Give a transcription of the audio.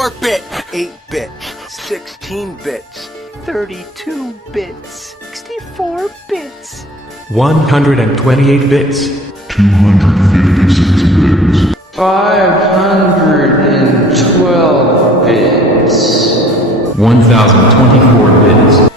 64-bit, 8-bit, 16 bits, 32 bits, 64 bits, 128 bits, 256 bits, 512 bits, 1024 bits,